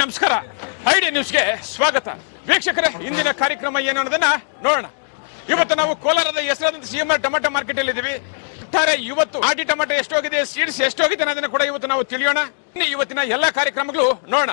ನಮಸ್ಕಾರ. ಐಡಿಯಾ ನ್ಯೂಸ್ಗೆ ಸ್ವಾಗತ. ವೀಕ್ಷಕರೇ, ಇಂದಿನ ಕಾರ್ಯಕ್ರಮ ಏನು ಅನ್ನೋದನ್ನ ನೋಡೋಣ. ಇವತ್ತು ನಾವು ಕೋಲಾರದ ಹೆಸರಾದಂತ ಸಿಎಂಆರ್ ಟೊಮೆಟೊ ಮಾರ್ಕೆಟ್ ಅಲ್ಲಿ ಇದ್ದೀವಿ. ಇವತ್ತು ಆಟಿ ಟೊಮೆಟೊ ಎಷ್ಟೋಗಿದೆ, ಸೀಡ್ಸ್ ಎಷ್ಟೋಗಿದೆ ಅನ್ನೋದನ್ನ ಕೂಡ ಇವತ್ತು ನಾವು ತಿಳಿಯೋಣ. ಇವತ್ತಿನ ಎಲ್ಲಾ ಕಾರ್ಯಕ್ರಮಗಳು ನೋಡೋಣ.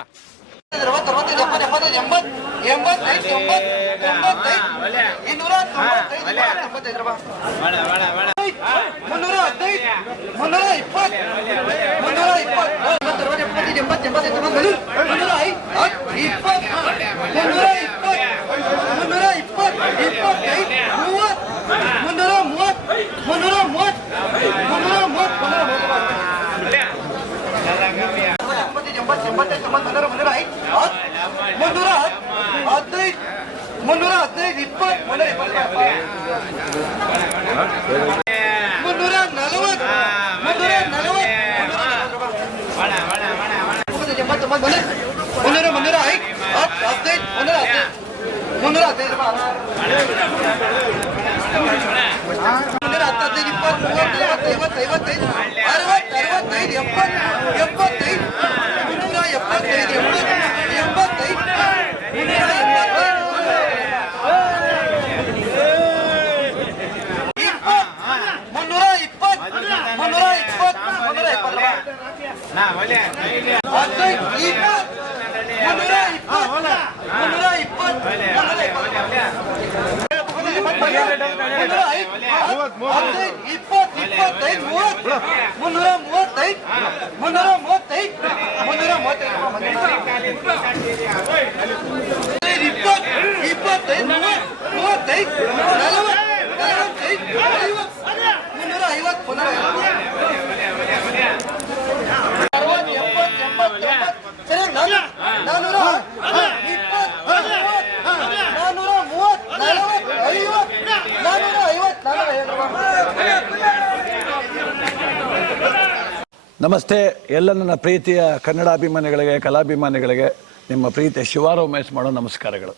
ನಮಸ್ತೆ. ಎಲ್ಲ ನನ್ನ ಪ್ರೀತಿಯ ಕನ್ನಡಾಭಿಮಾನಿಗಳಿಗೆ, ಕಲಾಭಿಮಾನಿಗಳಿಗೆ ನಿಮ್ಮ ಪ್ರೀತಿಯ ಶಿವಾರ ಉಮೇಶ್ ಮಾಡೋ ನಮಸ್ಕಾರಗಳು.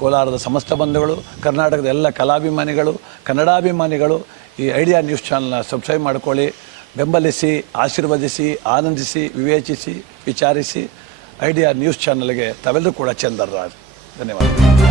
ಕೋಲಾರದ ಸಮಸ್ತ ಬಂಧುಗಳು, ಕರ್ನಾಟಕದ ಎಲ್ಲ ಕಲಾಭಿಮಾನಿಗಳು, ಕನ್ನಡಾಭಿಮಾನಿಗಳು ಈ ಐಡಿಯಾ ನ್ಯೂಸ್ ಚಾನಲ್ನ ಸಬ್ಸ್ಕ್ರೈಬ್ ಮಾಡ್ಕೊಳ್ಳಿ, ಬೆಂಬಲಿಸಿ, ಆಶೀರ್ವದಿಸಿ, ಆನಂದಿಸಿ, ವಿವೇಚಿಸಿ, ವಿಚಾರಿಸಿ. ಐಡಿಯಾ ನ್ಯೂಸ್ ಚಾನಲ್ಗೆ ತಾವೆಲ್ಲರೂ ಕೂಡ ಚಂದರ್ರಾಜ್. ಧನ್ಯವಾದ.